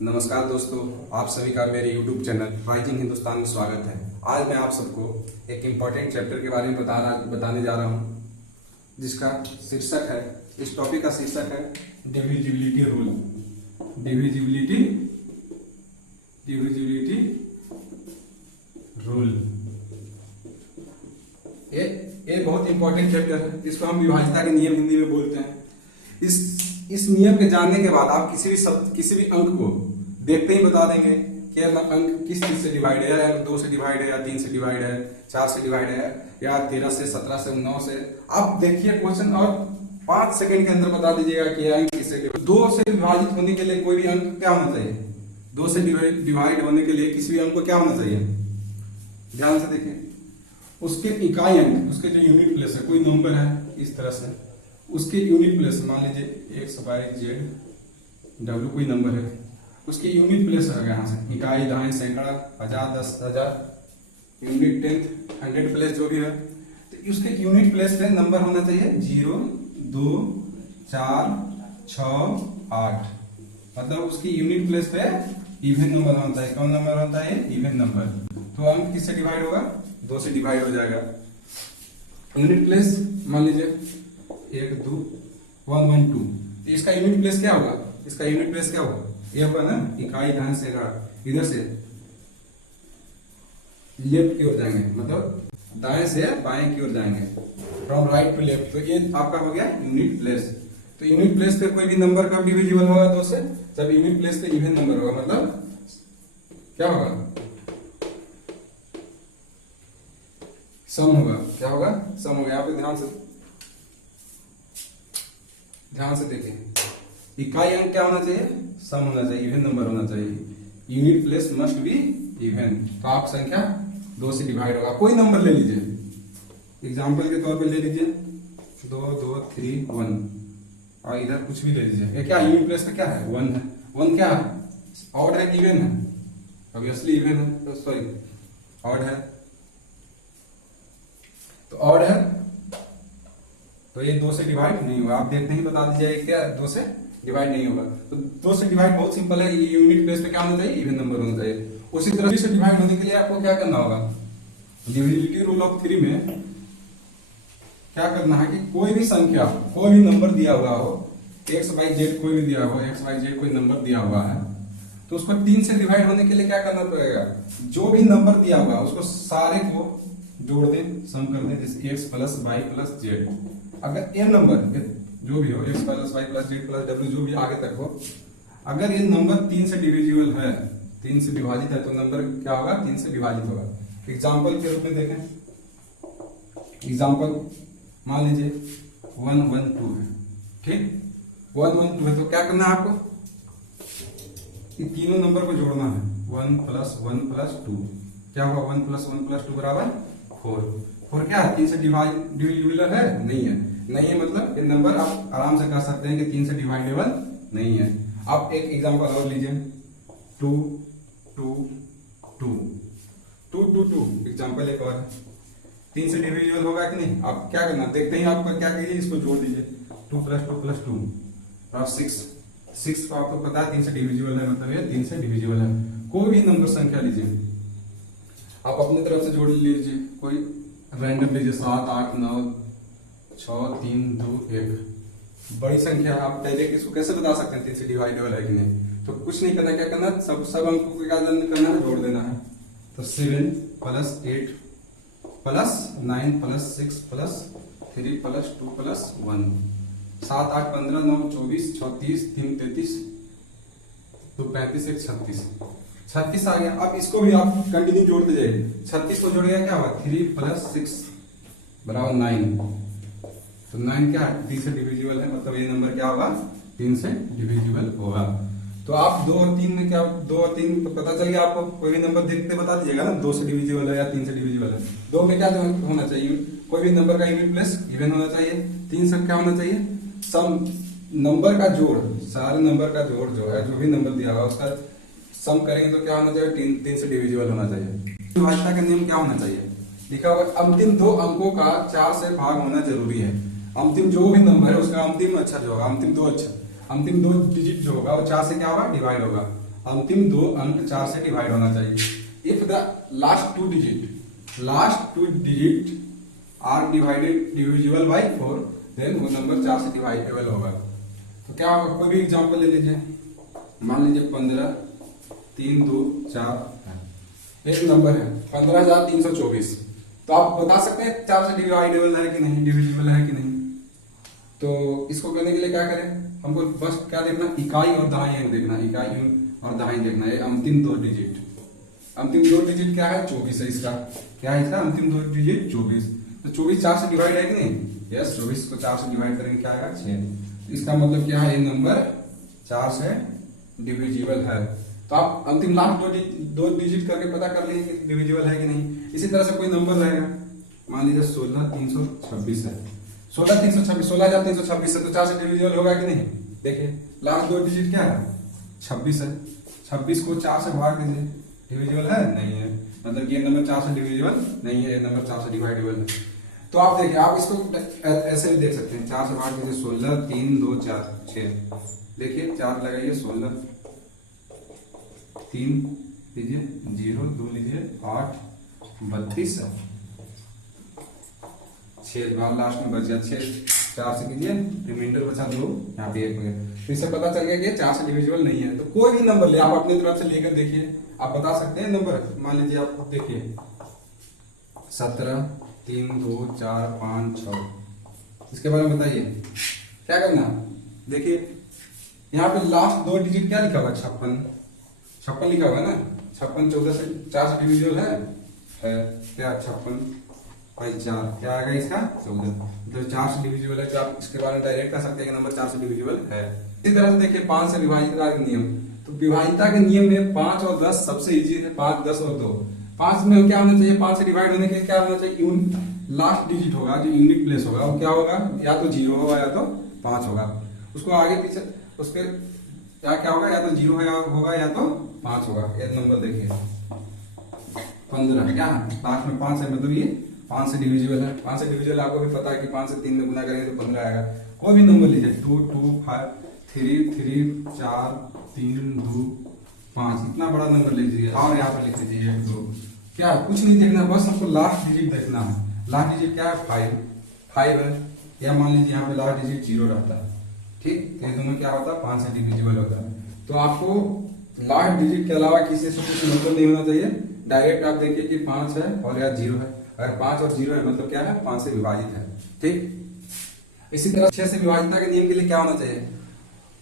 नमस्कार दोस्तों, आप सभी का मेरे YouTube चैनल राइजिंग हिंदुस्तान में स्वागत है। आज मैं आप सबको एक इम्पॉर्टेंट चैप्टर के बारे में बताने जा रहा हूँ, जिसका शीर्षक है, इस टॉपिक का शीर्षक है डिविजिबिलिटी रूल। Divisibility rule. ये बहुत इंपॉर्टेंट चैप्टर है। इसको हम विभाज्यता के नियम हिंदी में बोलते हैं। इस नियम के जानने के बाद आप किसी भी अंक को देखते ही बता देंगे कि अंक किस चीज से डिवाइड है, या 2 से डिवाइड है, या 3 से डिवाइड है, 4 से डिवाइड है, या 13 से, 17 से, 9 से। आप देखिए क्वेश्चन और 5 सेकंड के अंदर बता दीजिएगा कि अंक किससे डिवाइड। 2 से विभाजित होने के लिए कोई भी अंक क्या होना चाहिए? 2 से डिवाइड होने के लिए किसी भी अंक को क्या होना चाहिए? ध्यान से देखिए, उसके इकाई अंक, उसके जो यूनिट प्लेस है, कोई नंबर है इस तरह से, उसके यूनिट प्लेस, मान लीजिए x y z w कोई नंबर है, उसके यूनिट प्लेस है यहाँ से, इकाई, दहाई, सैकड़ा, 1000, 10,000, यूनिट, टेंथ, 100 प्लेस जो भी है, तो उसके यूनिट प्लेस पे नंबर होना चाहिए 0, 2, 4, 6, 8। मतलब उसकी यूनिट प्लेस पे इवन नंबर होता है। कौन नंबर होता है? Even number. तो अंक किससे डिवाइड होगा? 2 से डिवाइड हो जाएगा। यूनिट प्लेस मान लीजिए 1, 2, 1, 1, 2। इसका यूनिट प्लेस क्या होगा? इसका यूनिट प्लेस क्या होगा? ये होगा ना, इकाई, दहाई, सैकड़ा। इधर से लेफ्ट की ओर जाएंगे, मतलब दाएं से बाएं की ओर जाएंगे, फ्रॉम राइट टू लेफ्ट। तो ये आपका हो गया यूनिट प्लेस। तो यूनिट प्लेस पे कोई भी नंबर का डिविजिबल होगा 2 से, जब यूनिट प्लेस पे इवन नंबर होगा, मतलब क्या होगा? सम होगा। क्या होगा? सम होगा। यहाँ पे ध्यान से देखिए, इकाई अंक क्या होना चाहिए? सम होना चाहिए, इवन नंबर होना चाहिए। Unit place must be even. तो आप संख्या 2 से डिवाइड होगा। कोई नंबर ले लीजिए, एग्जांपल के तौर पे ले लीजिए 2, 2, 3, 1, और इधर कुछ भी ले लीजिए। ये क्या यूनिट प्लेस पे क्या है? 1 है। 1 क्या है? ऑड है, इवन है? ऑब्वियसली इवन है, सॉरी ऑड है। तो ऑड है तो ये 2 से डिवाइड नहीं होगा। आप देखते ही बता दीजिए क्या 2 से डिवाइड नहीं होगा। तो 2 से डिवाइड बहुत सिंपल है। यूनिट प्लेस पे क्या होना चाहिए? इवन नंबर होना चाहिए। उसी तरह से डिवाइड होने के लिए आपको क्या करना होगा? डिविजिबिलिटी रूल ऑफ 3 में क्या करना है कि कोई भी संख्या, कोई भी नंबर दिया हुआ हो, x y z कोई भी दिया हो, x y z कोई नंबर दिया हुआ है, तो उसको 3 से डिवाइड होने के लिए क्या करना पड़ेगा? जो भी नंबर दिया हुआ उसको सारे को जोड़ दें, सम कर दें, जैसे x plus y plus z. अगर ये नंबर जो भी हो, x plus y plus z plus डब्ल्यू, जो भी आगे तक हो, अगर ये नंबर 3 से डिविजिबल है, 3 से विभाजित है, तो नंबर क्या होगा? 3 से विभाजित होगा। एग्जाम्पल के रूप में देखें, एग्जाम्पल मान लीजिए 1, 1, 2 है, ठीक? 1, 1, 2 है, तो क्या करना है आपको? इन तीनों नंबर को जोड़ना है। 1 प्लस 1 प्लस 2 क्या होगा? 1 प्लस 1 प्लस 2 बराबर 4। 4 क्या है? 3 से डिविजिबल है? नहीं है। नहीं है मतलब ये नंबर आप आराम से कह सकते हैं कि 3 से डिवाइडेबल नहीं है। आप एक एग्जांपल और लीजिए, 2, 2, 2, 2, 2, 2। एग्जांपल एक और है, 3 से डिविजिबल होगा कि नहीं? आप क्या करना, देखते ही आप क्या कीजिए, इसको जोड़ दीजिए, 2 प्लस 2 प्लस 2 और 6 को आपको पता है 3 से डिविजिबल है, मतलब ये 3 से डिविजिबल है। कोई भी नंबर संख्या लीजिए, आप अपनी तरफ से जोड़ लीजिए, कोई रैंडम लीजिए, 7, 8, 9, 6, 3, 2, 1। बड़ी संख्या आप डायरेक्ट इसको कैसे बता सकते हैं 3 से डिवाइडेबल है कि नहीं? तो कुछ नहीं करना, क्या करना, सब अंकों को क्या करना है? जोड़ देना है। तो 7 plus 8 plus 9 plus 6 plus 3 plus 2 plus 1, 7, 8, 15, 9, 24, 36, 3, 33, 2, 35, 1, 36, 36 आ गया। अब इसको भी आप कंटिन्यू जोड़ते जाइए। 36 को जोड़ेगा क्या होगा? 3 प्लस 6 बराबर 9। तो 9 क्या है? 3 से डिविजिबल है, मतलब ये नंबर क्या होगा? 3 से डिविजिबल होगा। तो आप 2 और 3 में क्या, 2 और 3 तो पता चल गया आपको। कोई भी नंबर देखते बता दीजिएगा ना, 2 से डिविजिबल है या 3 से डिविजिबल है। 2 में क्या होना चाहिए? कोई भी नंबर का यूनिट प्लेस इवन होना चाहिए। 3 से क्या होना चाहिए? सम नंबर का जोड़, सारे नंबर का जोड़ जो है, जो भी नंबर दिया हुआ उसका सम करेंगे तो क्या होना चाहिए? 3 से डिविजिबल होना चाहिए। विभाज्यता का नियम क्या होना चाहिए? लिखा हुआ अंतिम 2 अंकों का 4 से भाग होना जरूरी है। अंतिम जो भी नंबर है उसका अंतिम अक्षर जो होगा, अंतिम 2 अक्षर, अंतिम 2 डिजिट जो होगा वो 4 से क्या होगा? डिवाइड होगा। अंतिम दो अंक 4 से डिवाइड होना चाहिए। If the last two digit are divisible by 4, then वो नंबर 4 से डिवाइडेबल होगा। तो क्या होगा, कोई भी एग्जांपल ले लीजिए, मान लीजिए 15, 3, 2, 4 एक नंबर है 15,324। तो आप बता सकते हैं 4 से डिवाइडेबल है कि नहीं, डिविजिबल है कि नहीं। तो इसको करने के लिए क्या करें, हमको बस क्या देखना, इकाई और दहाई अंक देखना, इकाई और दहाई देखना है। अंतिम दो डिजिट क्या है, 24 है। इसका क्या है, इसका अंतिम दो डिजिट 24। तो 24 4 से डिवाइड है कि नहीं, यस 24 को 4 से डिवाइड करेंगे क्या आएगा, 6। इसका मतलब क्या है, ये नंबर 4 से डिविजिबल है। तो आप अंतिम लास्ट दो डिजिट करके पता कर लीजिए कि डिविजिबल है कि नहीं। इसी तरह से कोई नंबर रहेगा, मान लीजिए 16,326 है, 16,326, 16,326 है, तो 4 से डिविजिबल होगा कि नहीं। देखिए लास्ट दो डिजिट क्या है, 26 है, 26 को 4 से भाग दीजिए, डिविजिबल है नहीं है, मतलब ये नंबर 4 से डिविजिबल नहीं है, ये नंबर 4 से डिवाइडेबल है। तो आप देखिए, आप इसको ऐसे भी देख सकते हैं, 4 से भाग दीजिए, 16, 3, 2, 4, 6। देखिए 4 लगाइए, 16, 3 लीजिए, 0, 2 लीजिए, 8, 32 है, 6 बार लास्ट में बच गया, 6 4 से कीजिए, रिमाइंडर बचा 2, यहाँ पे 1 हो गया। तो इससे पता चल गया कि 4 से डिविजिबल नहीं है। तो कोई भी नंबर ले, आप अपनी तरफ से लेकर देखिए, आप बता सकते हैं नंबर। मान लीजिए आप देखिए 17, 3, 2, 4, 5, 6, इसके बारे में बताइए क्या करना। देखिए यहाँ पे लास्ट दो डिजिट क्या लिखा हुआ, 56 लिखा हुआ है ना, 56 14 से 4 से डिविजिबल है क्या, 56 बाई 4 क्या आएगा इसका, 14। मतलब 4 से डिविजिबल है, तो आप इसके बारे में डायरेक्ट कह सकते हैं कि नंबर 4 से डिविजिबल है। इसी तरह से देखिए 5 से विभाजितता के नियम, तो विभाजितता के नियम में 5 और 10 सबसे इजी है, 5, 10 और 2। 5 में क्या होना चाहिए, 5 से डिवाइड होने के लिए क्या होना चाहिए, लास्ट डिजिट होगा जो यूनिट प्लेस होगा, वो क्या होगा, या तो 0 होगा या तो 5 होगा। उसको आगे पीछे उसके क्या होगा, या तो 0 होगा या तो 5 होगा। ये नंबर देखिए 15 क्या लास्ट में 5 है, मतलब ये 5 से डिविजिबल है। 5 से डिविजिबल आपको भी पता है कि 5 से 3 में गुना करेंगे तो 15 आएगा। कोई भी नंबर लीजिए, 2, 2, 5, 3, 3, 4, 3, 2, 5, इतना बड़ा नंबर लीजिए और यहाँ पर लिख दीजिए 1, 2। क्या कुछ नहीं देखना, बस हमको लास्ट डिजिट देखना है। लास्ट डिजिट क्या है, 5 है, या मान लीजिए यहाँ पे लास्ट डिजिट 0 रहता है, ठीक। तो ये दोनों क्या होता है, 5 से डिविजिबल होता है। तो आपको लास्ट डिजिट के अलावा किसी से कुछ मतलब नहीं होना चाहिए, डायरेक्ट आप देखिए कि 5 है और या 0 है। अगर 5 और 0 है मतलब क्या है, 5 से विभाजित है, ठीक। इसी तरह 6 से विभाजितता के नियम के लिए क्या होना चाहिए,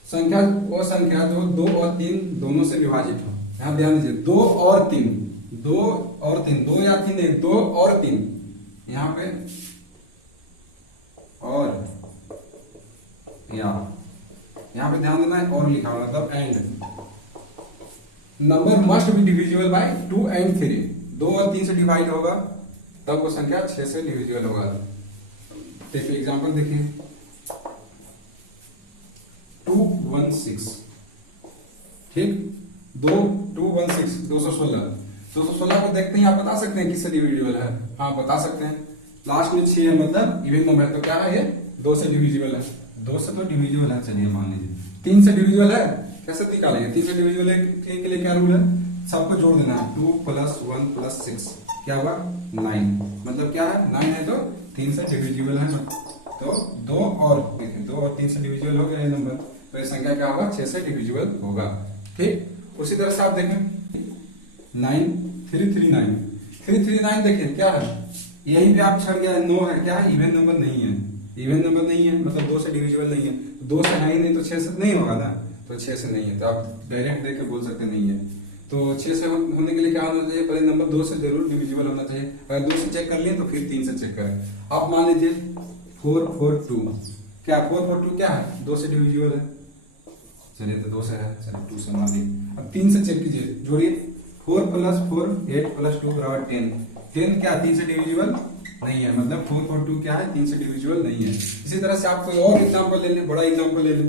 संख्या वो संख्या जो 2 और 3 दोनों से विभाजित हो। यहाँ ध्यान दीजिए, 2 और 3, 2 और 3, 2 या 3 नहीं, 2 और 3, यहाँ पे और यहाँ पे ध्यान देना है, और लिखा हुआ मतलब and. Number must be divisible by 2 and 3, 2 और 3 से डिवाइड होगा तब वो संख्या 6 से डिविजिबल होगा। देखिए एग्जांपल देखिए 216, ठीक, 216 216 को देखते हैं, आप बता सकते हैं किससे डिविजिबल है, हाँ बता सकते हैं। लास्ट में 6 है मतलब इवन नंबर है, तो क्या है ये 2 से डिविजिबल है, 2 से तो डिविजिबल है। चलिए मान लीजिए 3 से डिविजिबल है, कैसे निकालेंगे, 3 से डिविजिबल के लिए क्या रूल है, सबको जोड़ देना है, 2 + 1 + 6 क्या होगा 9, मतलब क्या है 9 है तो 3 से डिविजिबल है, तो 2 और 3 से डिविजिबल हो गया ये नंबर, तो ये संख्या क्या होगा 6 से डिविजिबल होगा, ठीक। उसी तरह से आप देखें 339 देखिए क्या है, यहीं पे आप छड़ गया, 9 है, क्या है इवन नंबर नहीं है, इवन नंबर नहीं है मतलब 2 से डिविजिबल नहीं है, 2 से है ही नहीं तो 6 से नहीं होगा ना, तो 6 से नहीं है, तो आप डायरेक्ट देख के बोल सकते नहीं है। तो 6 से होने के लिए क्या होना चाहिए, पहले नंबर 2 से जरूर डिविजिबल होना चाहिए। अगर 2 से चेक कर लिए तो फिर 3 से चेक करें। आप मान लीजिए 442, क्या 442 क्या है 2 से डिविजिबल है, चलिए तो 2 से है, चलिए 2 से मान लीजिए। अब 3 से चेक कीजिए, जोड़िए 4 + 4 8 + 2 = 10, 10 क्या 3 से डिविजिबल नहीं है, मतलब 442 क्या है 3 से डिविजिबल नहीं है। इसी तरह से आप कोई और एग्जांपल ले लें, बड़ा एग्जांपल ले लें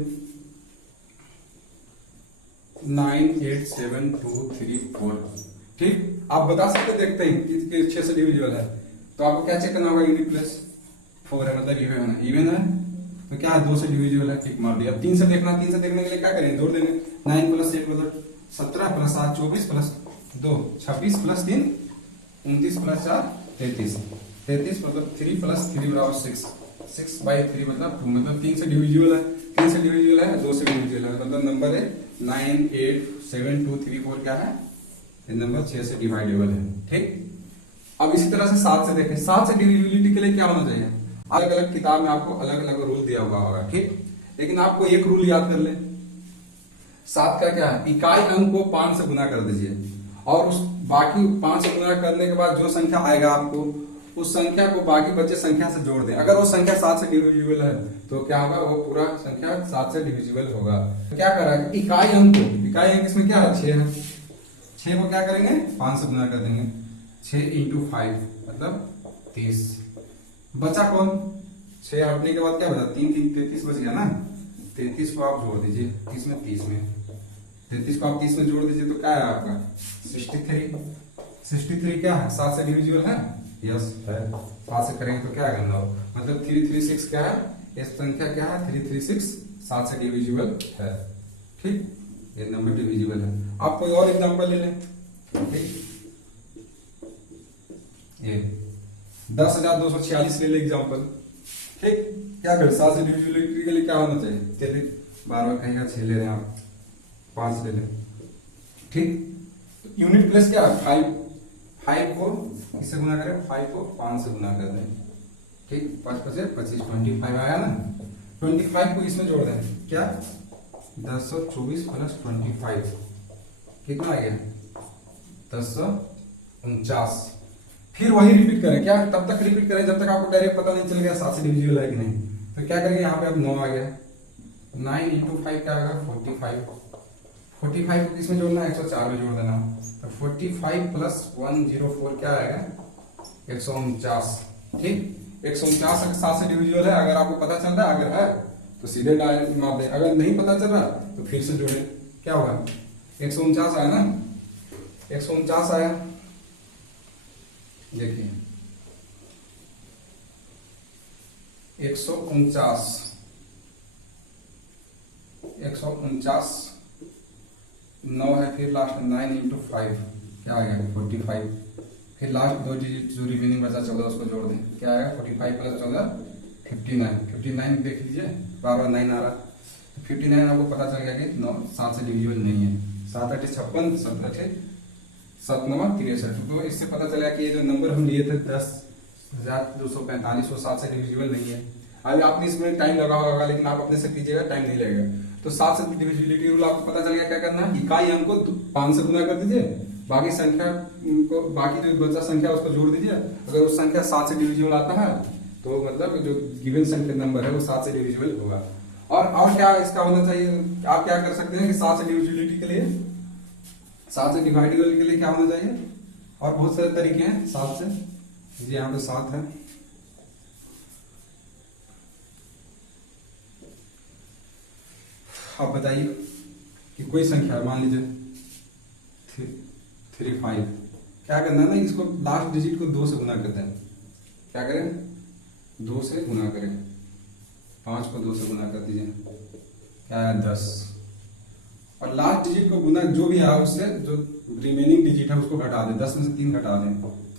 9 8 7 2 3 4, ठीक। आप बता सकते देखते हैं कि 6 से डिविजिबल है, तो आपको क्या चेक करना होगा, यूनिट प्लेस 4 है मतलब इवन है, तो क्या है 2 से डिविजिबल है, टिक मार दिया। 3 से देखना, 3 से देखने के लिए क्या करेंगे, जोड़ देंगे, 9 + 8 मतलब 17 प्लस 7 24 प्लस 2 26 प्लस 3 29 प्लस 4 33 33 मतलब 3 प्लस 3 बराबर 6 6/3 मतलब 2 मतलब 3 से डिविजिबल है, 3 से डिविजिबल है, 2 से डिविजिबल है, मतलब नंबर है 9 8 7 2 3 4 क्या है, ये नंबर 6 से डिवाइडेबल है। ठीक, अब इसी तरह से 7 से देखें, 7 से डिविजिबिलिटी के लिए क्या होना चाहिए, अलग अलग किताब में आपको अलग अलग रूल दिया हुआ होगा। ठीक, लेकिन आपको एक रूल याद कर ले, 7 का क्या है, इकाई अंक को 5 से गुना कर दीजिए और उस बाकी 5 से गुना करने के बाद जो संख्या आएगा आपको उस संख्या को बाकी बचे संख्या से जोड़ दें। अगर वो संख्या 7 से डिविजिबल है तो क्या होगा, वो पूरा संख्या 7 से डिविजिबल होगा। तो क्या कर रहा है, इकाई अंक को, इकाई अंक इसमें क्या है 6 है, 6 को क्या करेंगे 5 से गुना कर देंगे, 6 × 5 मतलब 30। बचा कौन, 6 हटने के बाद क्या बचा, 3 3 33 बच गया ना, 33 को आप जोड़ दीजिए 30 में 30 में 33 को आप 30 में जोड़ दीजिए तो क्या है आपका 63। 63 क्या है, 7 से डिविजिबल है, यस है, 5 से करेंगे तो क्या करना हो, मतलब 336 क्या है, ये संख्या क्या है 336 7 से डिविजिबल है। ठीक, ये नंबर डिविजिबल है। आप कोई और एग्जांपल ले लें, ठीक, ये 10,246 ले लें एग्जांपल। ठीक, क्या करें, 7 से डिविजिबिलिटी के लिए क्या होना चाहिए, चलिए बार बार कहीं का 6 ले रहे हैं आप, 5 ले लें। ठीक, यूनिट प्लस क्या है 5, 5 को किससे गुना करें, 5 को 5 से गुना कर दें। ठीक, 5 5 25 25 आया ना, 25 को इसमें जोड़ दें, क्या 1024 प्लस 25 कितना आ गया 1049। फिर वही रिपीट करें, क्या तब तक रिपीट करें जब तक आपको डायरेक्ट पता नहीं चल गया 7 से डिविजिबल है कि नहीं। तो क्या करेंगे, यहाँ पे अब 9 आ गया, 9 × 5 क्या आएगा 45, 45 को किसमें जोड़ना है 104 में जोड़ देना, तो 45 प्लस 104 क्या आएगा 149। ठीक, 149 अगर 7 से डिविजिबल है, अगर आपको पता चल रहा है, अगर है तो सीधे डायरेक्ट माप दें, अगर नहीं पता चल रहा तो फिर से जोड़े, क्या होगा 149 आया ना, 149 आया, देखिए 149 9 है, फिर लास्ट 9 × 5 क्या आ गया 45, फिर लास्ट 2 डिजिट जो रिमेनिंग बचा 14 उसको जोड़ दें, क्या आएगा 45 प्लस 14 59, 59 देख लीजिए बार बार 9 आ रहा, 59 आपको पता चल गया कि 9 7 से डिविजिबल नहीं है, 7 8 56 7 8 7 9 63। तो इससे पता चला कि ये जो नंबर हम लिए थे 10,245 वो 7 से डिविजिबल नहीं है। अभी आपने इसमें टाइम लगा होगा, लेकिन आप अपने से कीजिएगा टाइम नहीं लगेगा। तो 7 से डिविजिबिलिटी रूल आपको पता चल गया, क्या करना है, इकाई अंक को 5 से गुना कर दीजिए, बाकी संख्या को, बाकी जो बचा संख्या उसको जोड़ दीजिए। अगर उस संख्या 7 से डिविजिबल आता है तो मतलब जो गिवन संख्या नंबर है वो 7 से डिविजिबल होगा। और क्या इसका होना चाहिए, आप क्या कर सकते हैं कि 7 से डिविजिबिलिटी के लिए, 7 से डिवाइडेबल के लिए क्या होना चाहिए, और बहुत सारे तरीके हैं 7 से, जी यहाँ पे 7 है, आप बताइए कि कोई संख्या मान लीजिए 35, क्या करना है ना, इसको लास्ट डिजिट को 2 से गुना करते हैं, क्या करें 2 से गुना करें, 5 को 2 से गुना कर दीजिए, क्या है 10, और लास्ट डिजिट को गुना जो भी है उससे जो रिमेनिंग डिजिट है उसको घटा दें, 10 में से 3 घटा दें,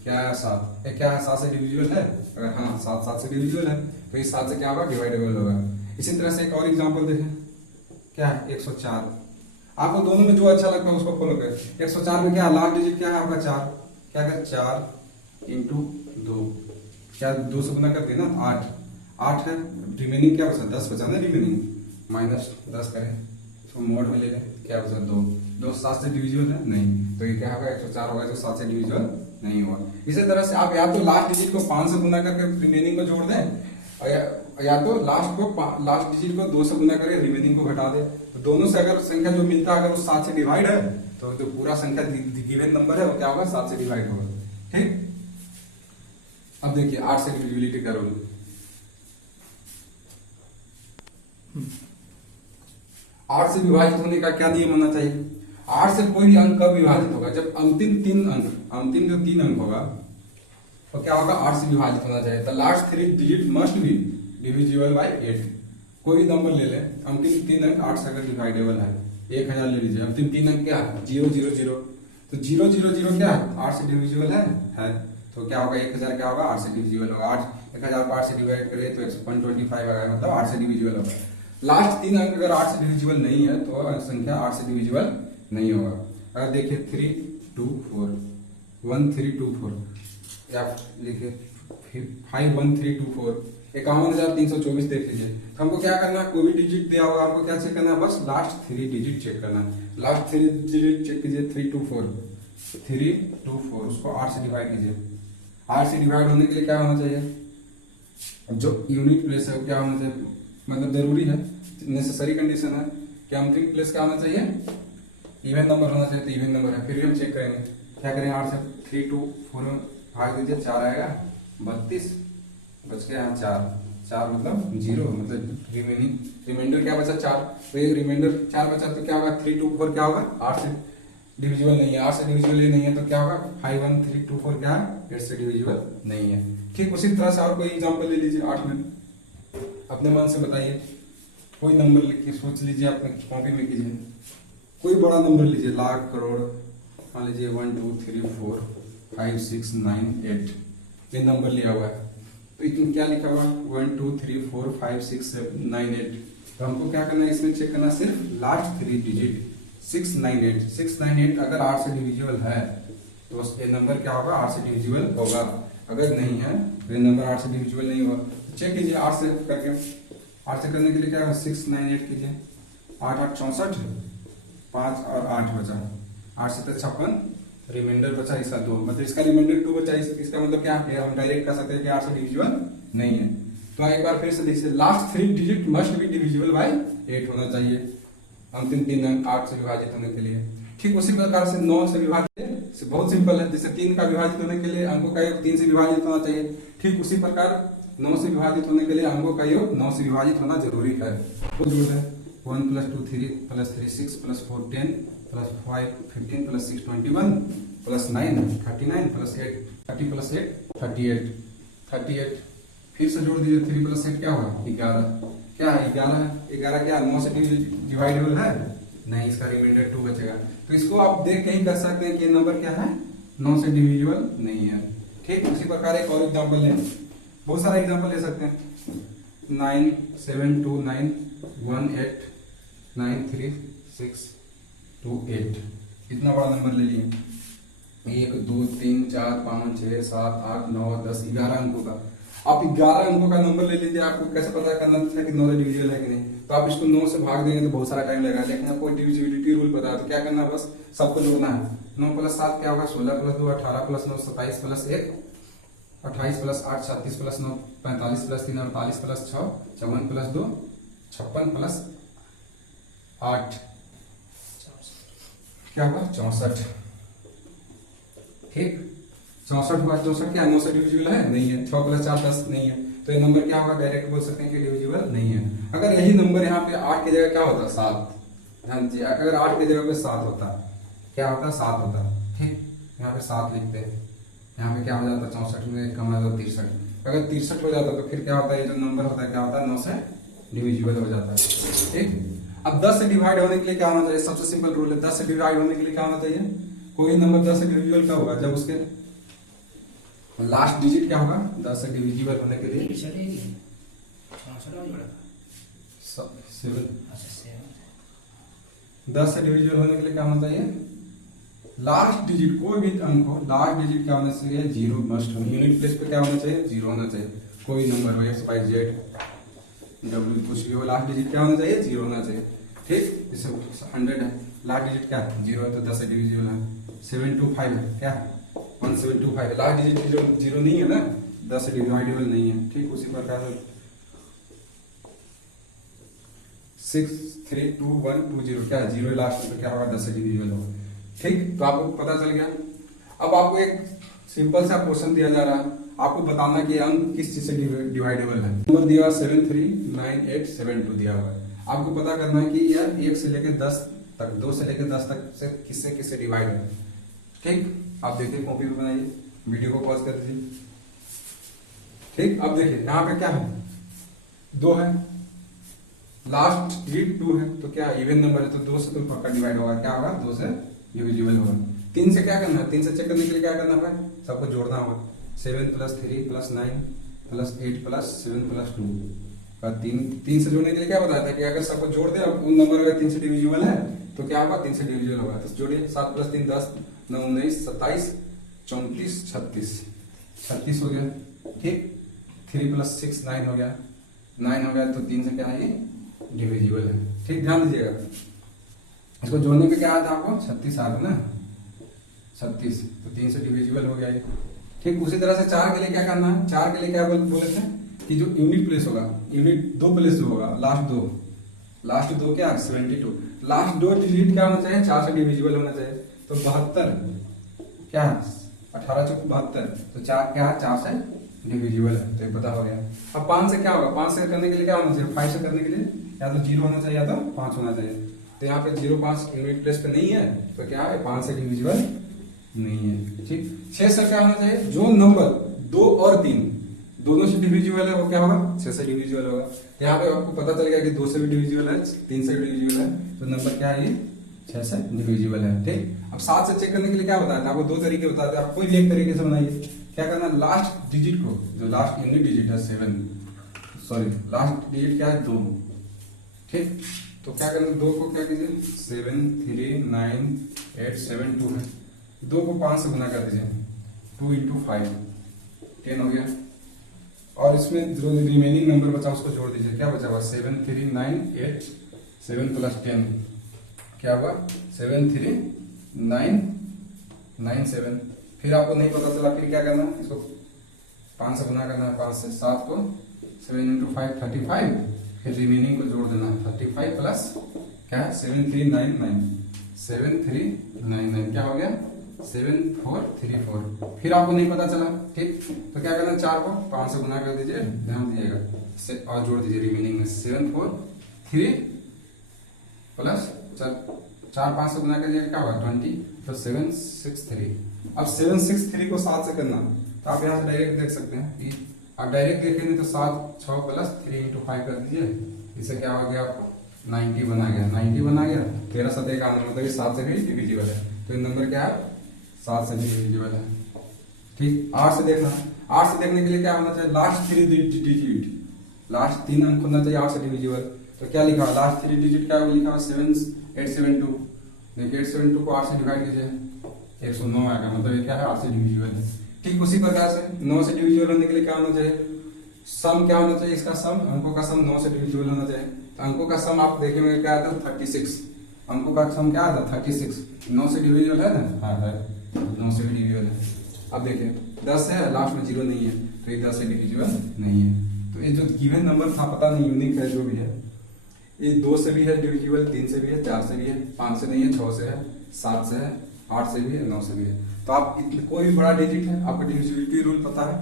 क्या है 7, क्या है 7 से डिविजिबल है, अगर हाँ 7 से डिविजिबल है तो इस 7 से क्या होगा डिवाइडेबल होगा। इसी तरह से एक और एग्जांपल देखें, क्या है 104, आपको दोनों में जो अच्छा लगता है उसको फॉलो करें। 104 में क्या है, लास्ट डिजिट क्या है आपका 4, क्या कर 4 × 2, क्या 2 से गुना करते हैं ना 8 है, रिमेनिंग क्या बचा 10 बचा ना, रिमेनिंग माइनस 10 करें तो मोड में ले लें, क्या बचा 2 7 से डिविजिबल है नहीं, तो ये क्या होगा 104 होगा, तो 7 से डिविजिबल नहीं हुआ। इसी तरह से आप या तो लास्ट डिजिट को 5 से गुना करके रिमेनिंग को जोड़ दें, या तो लास्ट डिजिट को 2 से गुना करके रिमेनिंग को घटा दें। तो दोनों से अगर संख्या जो मिलता है अगर वो 7 से डिवाइड है तो जो पूरा संख्या गिवन नंबर है वो क्या होगा 7 से डिवाइड होगा। ठीक, अब देखिए 8 से डिविजिबिलिटी का रूल, 8 से विभाजित होने का क्या नियम होना चाहिए, 8 से कोई भी अंक कब विभाजित होगा, जब अंतिम जो 3 अंक होगा तो क्या होगा 8 से विभाजित होना चाहिए। The last 3 digit must be divisible by 8, कोई नंबर ले लें, अंतिम 3 अंक 8 से अगर डिवाइडेबल है 1000 ले लीजिए। अब 3 अंक क्या है 000, तो 000 क्या है 8 से डिविजिबल है। तो क्या होगा 1000 क्या होगा 8 से डिविजिबल होगा। 1000 को 8 से डिवाइड करें तो 125 आएगा, मतलब 8 से डिविजिबल होगा। लास्ट 3 अंक अगर 8 से डिविजिबल नहीं है तो संख्या 8 से डिविजिबल नहीं होगा। अगर देखिए 324 1324 या लिखिए 51324 51,324 देख लीजिए। तो हमको क्या करना है, कोई भी डिजिट दिया होगा हमको क्या चेक करना है, बस लास्ट 3 डिजिट चेक करना है। लास्ट 3 डिजिट चेक कीजिए 324 उसको 8 से डिवाइड कीजिए। 8 से डिवाइड होने के लिए क्या होना चाहिए, जो यूनिट प्लेस है वो क्या होना चाहिए, मतलब जरूरी है, नेसेसरी कंडीशन है कि अंतिम प्लेस क्या होना चाहिए, इवन नंबर होना चाहिए। तो इवन नंबर है, फिर भी हम चेक करेंगे। क्या करेंगे 8 से 324 में भाग दीजिए, 4 आएगा 32, बच गया यहाँ 4 मतलब 0, मतलब रिमाइंडर क्या बचा 4। तो ये रिमाइंडर 4 बचा तो क्या होगा 324 क्या होगा 8 से डिविजिबल नहीं है। 8 से डिविजिबल नहीं है तो क्या होगा 51324 क्या है 8 से डिविजिबल नहीं है। ठीक उसी तरह से और कोई एग्जांपल ले लीजिए 8 में, अपने मन से बताइए, कोई नंबर लिख के सोच लीजिए, अपने कॉपी में कीजिए, कोई बड़ा नंबर लीजिए, लाख करोड़, मान लीजिए 1 2 3 4 5 6 9 8 ये नंबर लिया हुआ है। तो इसमें क्या लिखा हुआ 1 2 3 4 5 6 7 9 8। तो हमको क्या करना है इसमें चेक करना सिर्फ लास्ट 3 डिजिट 698 अगर 8 से डिविजिबल है तो ये नंबर क्या होगा 8 से डिविजिबल होगा। अगर नहीं है तो ये नंबर 8 से डिविजिबल नहीं होगा। तो चेक कीजिए 8 से करके। 8 से करने के लिए क्या होगा 698 कीजिए, 8 8 64, 5 और 8 बचा, 8 से 56, रिमाइंडर बचा इसका 2, मतलब इसका रिमाइंडर 2 बचा। इसका मतलब क्या है, हम डायरेक्ट कर सकते हैं कि 8 से डिविजिबल नहीं है। तो एक बार फिर से देखिए, last 3 digit must be divisible by 8 होना चाहिए, अंतिम 3 अंक 8 से विभाजित होने के लिए। ठीक उसी प्रकार से 9 से विभाजित, बहुत सिंपल है, जैसे 3 का विभाजित होने के लिए अंकों का योग 3 से विभाजित होना चाहिए। ठीक उसी प्रकार 9 से विभाजित होने के लिए अंकों का योग 9 से विभाजित होना जरूरी है। तो जो है 1 + 2 3 + 3 6 + 4 10 + 5 15 + 6 21 + 9 39 + 8 30 + 8 38। फिर से जोड़ दीजिए, 3 + 8 क्या होगा 11। क्या है 11 क्या 9 से डिवाइडेबल है नहीं, इसका रिमाइंडर 2 बचेगा। तो इसको आप देख के ही कर सकते हैं कि ये नंबर क्या है 9 से डिविजिबल नहीं है। ठीक उसी प्रकार एक और एग्जांपल लें, बहुत सारा एग्जांपल ले सकते हैं। 9 7 2 9 1 8 9 3 6 2 8, इतना बड़ा नंबर ले लिए। 1 2 3 4 5 6 7 8 9 10 11 अंकों का। आप 11 अंकों का नंबर ले लीजिए, आपको कैसे पता करना था कि 9 से डिविजिबल है कि नहीं। तो आप इसको 9 से भाग देंगे तो बहुत सारा टाइम लगेगा, लेकिन आपको डिविजिबिलिटी रूल पता है तो क्या करना है, बस सबको जोड़ना है। 9 + 7 क्या होगा 16 + 2 18 + 9 27 + 1 28 + 8 36 + 9 45 + 3 48 + 6 54 + 2 56 + 8 क्या होगा 64। ठीक 64 हुआ, 64 क्या 9 से डिविजिबल है नहीं है। 6 + 4 10 नहीं है, तो ये नंबर क्या होगा डायरेक्ट बोल सकते हैं कि डिविजिबल नहीं है। अगर यही नंबर यहाँ पे 8 की जगह क्या होता 7, हाँ जी, अगर 8 की जगह पे 7 होता क्या होता 7 होता। ठीक यहाँ पे 7 लिखते हैं, यहाँ पे क्या हो जाता 64 में कम हो जाता 63। अगर 63 हो जाता तो फिर क्या होता है, ये जो नंबर होता है क्या होता है 9 से डिविजिबल हो जाता है। ठीक अब 10 से डिवाइड होने के लिए क्या होना चाहिए, सबसे सिंपल रूल है, 10 से डिवाइड होने के लिए क्या होना चाहिए, कोई नंबर 10 से डिविजिबल कब होगा जब उसके लास्ट डिजिट क्या होगा 10 से डिविजिबल होने के लिए 7। 10 से डिविजिबल होने के लिए क्या होना चाहिए, लास्ट डिजिट कोई भी अंक हो लास्ट डिजिट क्या होना चाहिए 0 मस्ट हो। यूनिट प्लेस पे क्या होना चाहिए 0 होना चाहिए, कोई नंबर हो x y z w कुछ भी हो, लास्ट डिजिट क्या होना चाहिए 0 होना चाहिए। ठीक जैसे 100 है, लास्ट डिजिट क्या 0 है तो 10 से डिविजिबल है। 725 है क्या 1725, लास्ट डिजिट 0 नहीं है ना, 10 से डिवाइडेबल नहीं है। ठीक उसी प्रकार 63210 क्या है 0 लास्ट में, तो क्या होगा 10 से डिविजिबल होगा। ठीक तो आपको पता चल गया। अब आपको एक सिंपल सा क्वेश्चन दिया जा रहा है, आपको बताना कि अंक किस चीज से डिवाइडेबल है। नंबर दिया हुआ 739872 दिया हुआ है, आपको पता करना है कि यार 1 से लेकर 10 तक 2 से लेकर 10 तक से किससे किससे डिवाइड है। ठीक आप देखिए कॉपी पे बनाइए, वीडियो को पॉज कर दीजिए। ठीक अब देखिए यहाँ पे क्या है 2 है, लास्ट डिजिट 2 है तो क्या इवन नंबर है तो 2 से तो पक्का डिवाइड होगा, क्या होगा 2 से डिविजिबल होगा। 3 से क्या करना है, 3 से चेक करने के लिए क्या करना है, सबको जोड़ना होगा। 7 + 3 + 9 + 8 + 7 + 2 और 3 से जोड़ने के लिए क्या बताया था कि अगर सबको जोड़ दे अब उन नंबर अगर 3 से डिविजिबल है तो क्या होगा 3 से डिविजिबल होगा। तो जोड़िए 7 + 3 10 9 19 27 34 36 36 हो गया, ठीक। 3 + 6 9 हो गया, 9 हो गया तो 3 से क्या है ये डिविजिबल है, ठीक। ध्यान दीजिएगा इसको जोड़ने पे क्या आता है आपको 36 आ रहा ना, 36 तो 3 से डिविजिबल हो गया ये, ठीक। उसी तरह से 4 के लिए क्या करना है, 4 के लिए क्या बोले थे कि जो यूनिट प्लेस होगा, यूनिट 2 प्लेस जो होगा लास्ट दो क्या 72, लास्ट 2 डिजिट क्या होना चाहिए 4 से डिविजिबल होना चाहिए। तो 72 क्या 18 चौक 72 तो 4 क्या है 4 से डिविजिबल है, तो ये पता हो गया। अब 5 से क्या होगा, 5 से करने के लिए क्या होना चाहिए, 5 से करने के लिए या तो 0 होना चाहिए या तो 5 होना चाहिए। तो यहाँ पे 0 5 यूनिट प्लेस पे नहीं है तो क्या है 5 से डिविजिबल नहीं है, ठीक। 6 से क्या होना चाहिए, जो नंबर 2 और 3 दोनों से डिविजिबल है वो क्या होगा 6 से डिविजिबल होगा। यहाँ पे आपको पता चल गया कि 2 से भी डिविजिबल है 3 से भी डिविजिबल है तो नंबर क्या है ये 6 से डिविजिबल है, ठीक। अब 7 से चेक करने के लिए क्या बताया था आपको, 2 तरीके बताते हैं, आप कोई भी एक तरीके से बनाइए। क्या करना, लास्ट डिजिट को, जो लास्ट यूनिट डिजिट है 7 सॉरी लास्ट डिजिट क्या है 2, ठीक। तो क्या करना 2 को क्या कीजिए 7 3 9 8 7 2 है, 2 को 5 से गुना कर दीजिए 2 × 5 10 हो गया। और इसमें जो रिमेनिंग नंबर बचा उसको जोड़ दीजिए, क्या बचा हुआ 7 3 9 8 7 + 10 क्या हुआ 7 3 9 9 7। फिर आपको नहीं पता चला फिर क्या करना है, इसको 5 से गुना करना है, 5 से 7 को 7 × 5 35, फिर रिमेनिंग को जोड़ देना 35 प्लस क्या है 7 3 9 9 7 3 9 9 क्या हो गया 7 4 3 4। फिर आपको नहीं पता चला, ठीक। तो क्या करना 4 को 5 से गुना कर दीजिए, ध्यान दीजिएगा और जोड़ दीजिए रिमेनिंग में 7 4 3 प्लस 4 5 से गुना कर दीजिए क्या होगा 20 तो 7 6 3। अब 7 6 3 को 7 से करना तो आप यहाँ से डायरेक्ट देख सकते हैं कि आप डायरेक्ट देखेंगे तो 7 6 + 3 × 5 कर दीजिए, इससे क्या हो गया 90 बना गया, 90 बना गया 13 7 का आंसर मतलब 7 से भी डिविजिबल है। तो ये नंबर क्या है 7 से भी डिविजिबल है, ठीक। 8 से देखना, 8 से देखने के लिए क्या होना चाहिए लास्ट 3 डिजिट, लास्ट 3 अंक होना चाहिए 8 से डिविजिबल। तो क्या लिखा हुआ लास्ट 3 डिजिट क्या लिखा हुआ 7 8 7 2, देखिए 8 7 2 को 8 से डिवाइड कीजिए 109 आएगा, मतलब ये क्या है 8 से डिविजिबल है, ठीक। उसी प्रकार से 9 से डिविजिबल होने के लिए क्या होना चाहिए, सम क्या होना चाहिए, इसका सम अंकों का सम 9 से डिविजिबल होना चाहिए। तो अंकों का सम आप देखेंगे क्या आता है 36, अंकों का सम क्या आता है 36, 9 से डिविजिबल है ना, हाँ है 9 से भी डिविजिबल है। अब देखिए 10 है लास्ट में 0 नहीं है तो ये 10 से डिविजिबल नहीं है। तो ये जो गिवन नंबर था पता नहीं यूनिक है जो भी है, ये 2 से भी है डिविजिबल, 3 से भी है, 4 से भी है, 5 से नहीं है, 6 से है, 7 से है, 8 से भी है, 9 से भी है। तो आप कोई भी बड़ा डिजिट है आपको डिविजिबिलिटी रूल पता है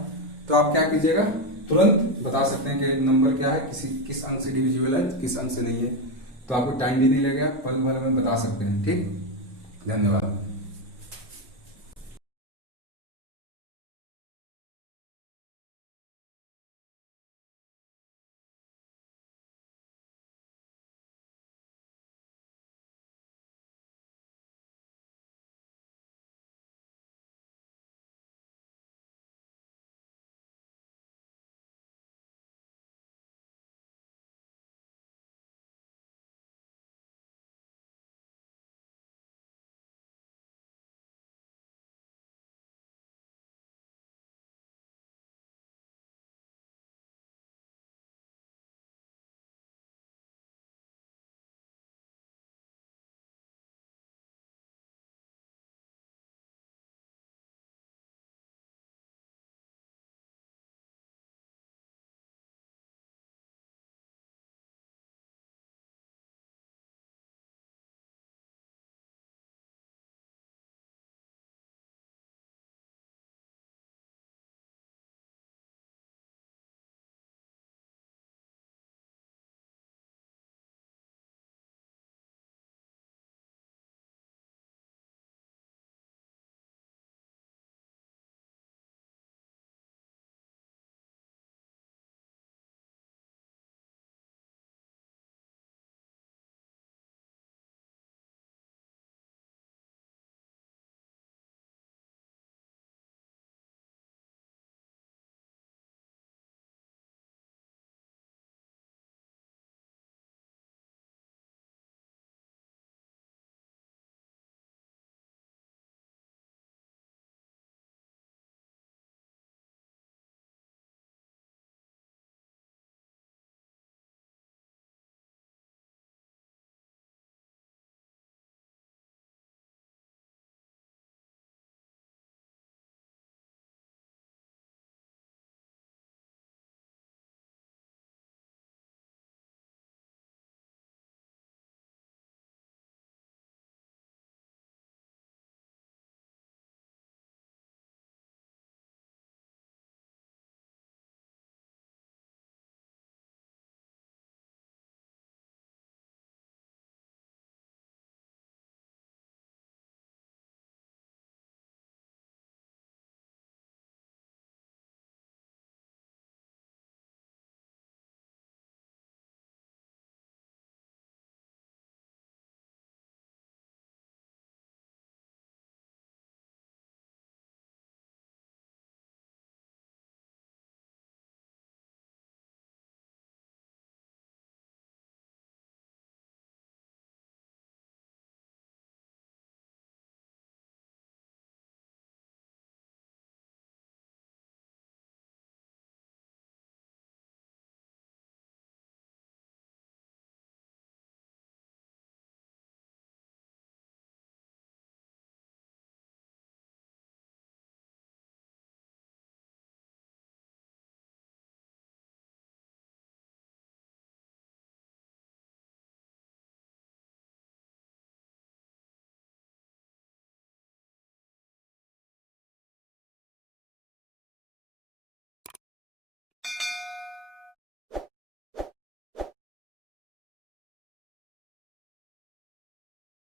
तो आप क्या कीजिएगा तुरंत बता सकते हैं कि नंबर क्या है, किस अंक से डिविजिबल है किस अंक से नहीं है। तो आपको टाइम भी नहीं लगेगा, पल भर में बता सकते हैं, ठीक। धन्यवाद।